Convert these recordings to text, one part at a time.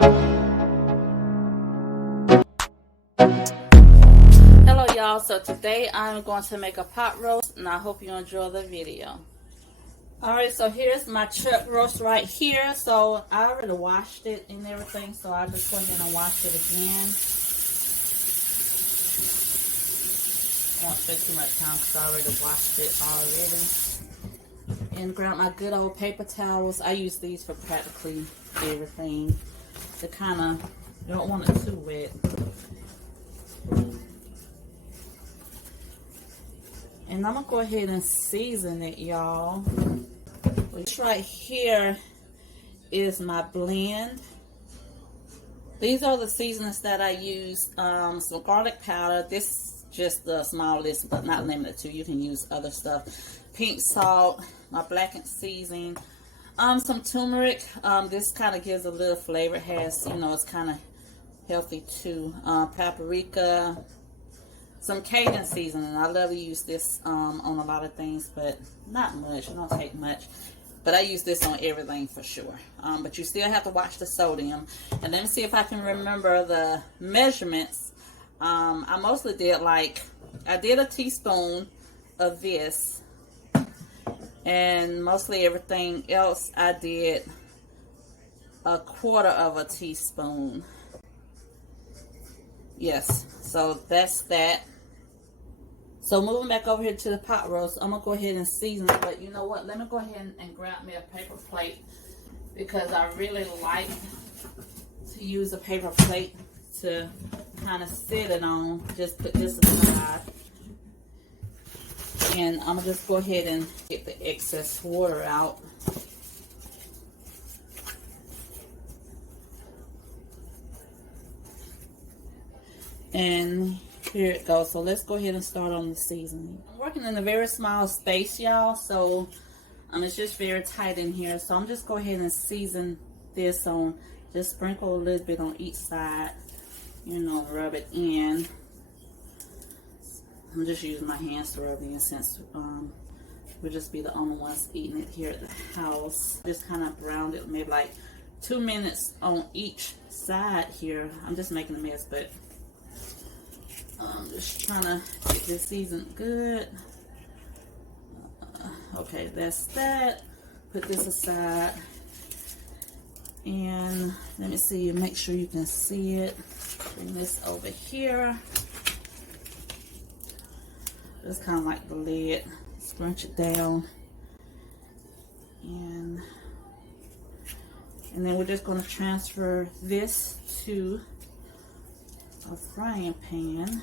Hello y'all, so today I'm going to make a pot roast and I hope you enjoy the video. Alright, so here's my chuck roast right here. So I already washed it and everything, so I'll just go ahead and wash it again. I won't spend too much time because I already washed it already. And grab my good old paper towels. I use these for practically everything. To kind of, you don't want it too wet. And I'm going to go ahead and season it, y'all. This right here is my blend. These are the seasonings that I use. Some garlic powder. This is just the smallest, but not limited to. You can use other stuff. Pink salt, my blackened seasoning. Some turmeric. This kind of gives a little flavor. It has, you know, it's kind of healthy too. Paprika. Some Cajun seasoning. I love to use this on a lot of things, but not much. It don't take much. But I use this on everything for sure. But you still have to watch the sodium. And let me see if I can remember the measurements. I mostly did I did a teaspoon of this. And mostly everything else I did a quarter of a teaspoon. Yes, so that's that. So moving back over here to the pot roast, I'm going to go ahead and season it. But you know what? Let me go ahead and grab me a paper plate because I really like to use a paper plate to kind of sit it on. Just put this aside. And I'm going to just go ahead and get the excess water out. And here it goes. So let's go ahead and start on the seasoning. I'm working in a very small space, y'all, so it's just very tight in here. So I'm just go ahead and season this on. Just sprinkle a little bit on each side, you know, rub it in. I'm just using my hands to rub it in since we'll just be the only ones eating it here at the house. Just kind of browned it, maybe like 2 minutes on each side here. I'm just making a mess, but I'm just trying to get this seasoned good. Okay, that's that. Put this aside. And let me see, make sure you can see it. Bring this over here. Just kind of like the lid. Scrunch it down. And then we're just going to transfer this to a frying pan.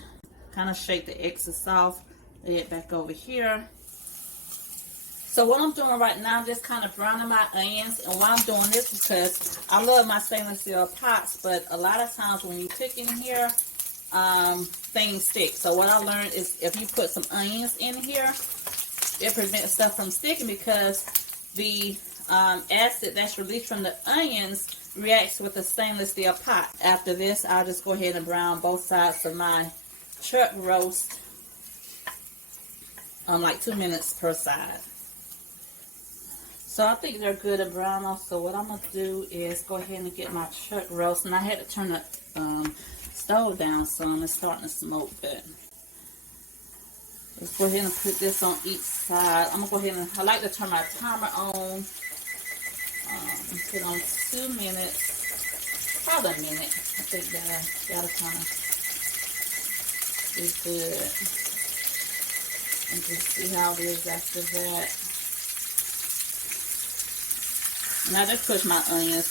Kind of shake the excess off. Lay it back over here. So what I'm doing right now, I'm just kind of browning my onions. And why I'm doing this because I love my stainless steel pots, but a lot of times when you cook in here, things stick. So what I learned is if you put some onions in here, it prevents stuff from sticking because the acid that's released from the onions reacts with the stainless steel pot. After this, I'll just go ahead and brown both sides of my chuck roast like 2 minutes per side. So I think they're good and brown off. So what I'm going to do is go ahead and get my chuck roast. And I had to turn the stove down some. It's starting to smoke, but let's go ahead and put this on each side. I'm going to go ahead and, I like to turn my timer on. Put on 2 minutes, probably a minute. I think that'll kind of be good. And just see how it is after that. And I just push my onions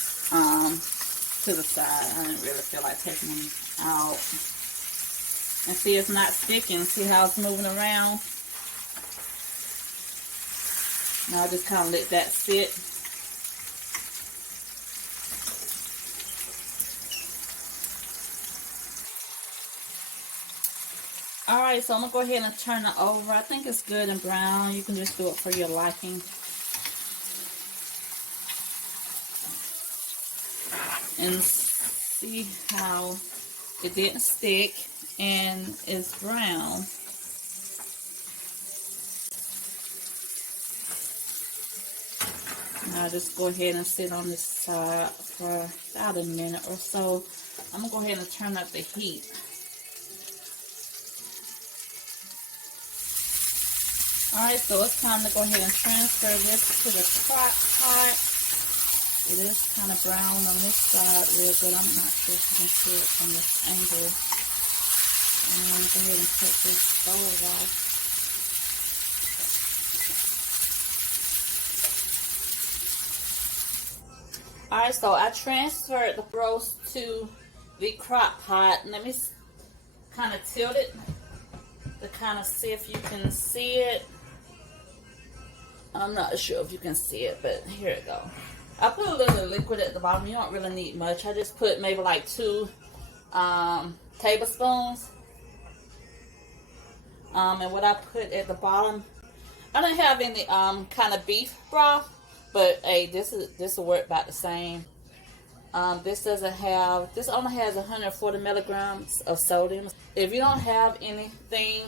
to the side. I didn't really feel like taking them out. And see, it's not sticking. See how it's moving around? Now I just kind of let that sit. Alright, so I'm going to go ahead and turn it over. I think it's good and brown. You can just do it for your liking. And see how it didn't stick and it's brown. I'll just go ahead and sit on this side for about a minute or so. I'm going to go ahead and turn up the heat. Alright, so it's time to go ahead and transfer this to the crock pot. It is kind of brown on this side real good. I'm not sure if you can see it from this angle. And I'm going to go ahead and cut this stove off. Alright, so I transferred the roast to the crock pot. Let me kind of tilt it to kind of see if you can see it. I'm not sure if you can see it, but here it go. I put a little liquid at the bottom. You don't really need much. I just put maybe like 2 tablespoons. And what I put at the bottom, I don't have any kind of beef broth, but hey, this will work about the same. This only has 140 milligrams of sodium. If you don't have anything,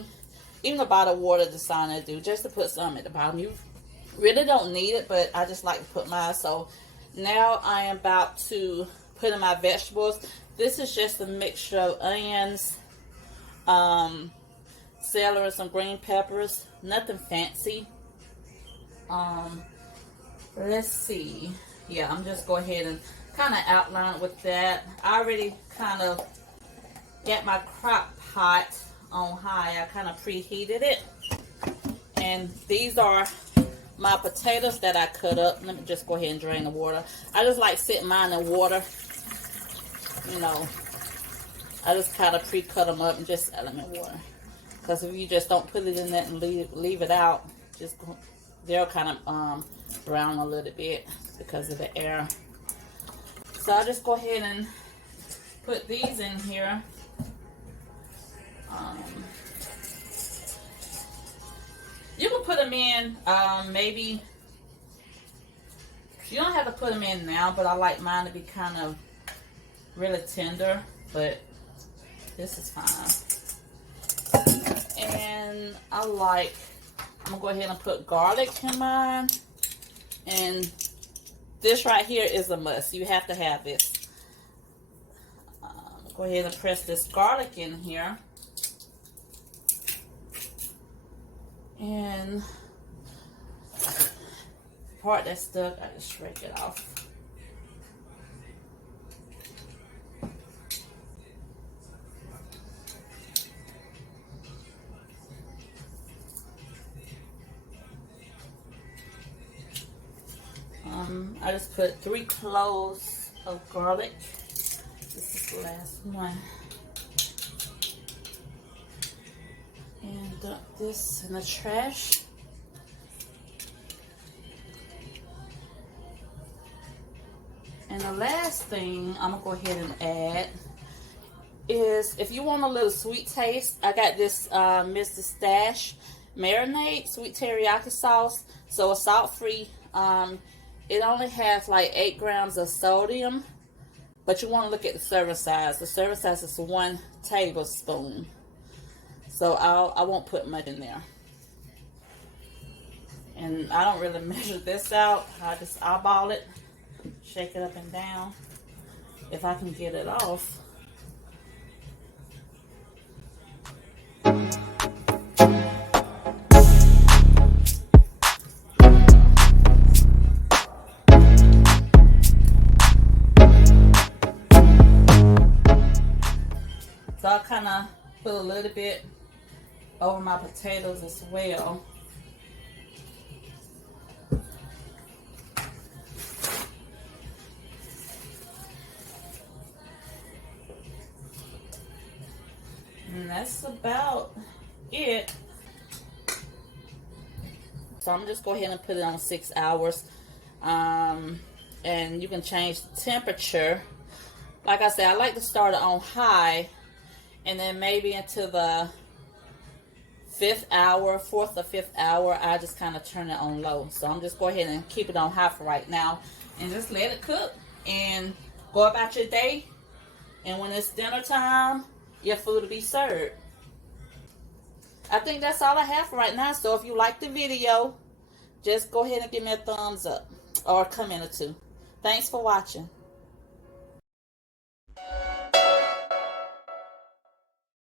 even a bottle of water, the sign I do, just to put some at the bottom. You really don't need it, but I just like to put mine. So now I am about to put in my vegetables. This is just a mixture of onions, celery, some green peppers, nothing fancy. Let's see. Yeah, I'm just go ahead and kind of outline it with that. I already kind of got my crock pot on high. I kind of preheated it. And these are my potatoes that I cut up. Let me just go ahead and drain the water. I just like sitting mine in water. You know, I just kind of pre-cut them up and just set them in water. Because if you just don't put it in that and leave it out, they'll kind of brown a little bit because of the air. So I'll just go ahead and put these in here. You can put them in, maybe, you don't have to put them in now, but I like mine to be kind of really tender, but this is fine. And I'm going to go ahead and put garlic in mine. And this right here is a must. You have to have this. Go ahead and press this garlic in here. And part that's stuck, I just shake it off. I just put 3 cloves of garlic. This is the last one. And dump this in the trash. And the last thing I'm gonna go ahead and add is, if you want a little sweet taste, I got this Mr. Stash marinade sweet teriyaki sauce. So it's salt free. It only has like 8 grams of sodium, but you want to look at the serving size. The serving size is 1 tablespoon. So I won't put much in there. And I don't really measure this out. I just eyeball it, shake it up and down if I can get it off. So I kind of put a little bit over my potatoes as well. And that's about it. So I'm just go ahead and put it on 6 hours. And you can change the temperature. Like I said, I like to start it on high, and then maybe into the 4th or 5th hour, I just kind of turn it on low. So I'm just go ahead and keep it on high for right now, and just let it cook and go about your day. And when it's dinner time, your food will be served. I think that's all I have for right now. So if you like the video, just go ahead and give me a thumbs up. or come in a 2. Thanks for watching.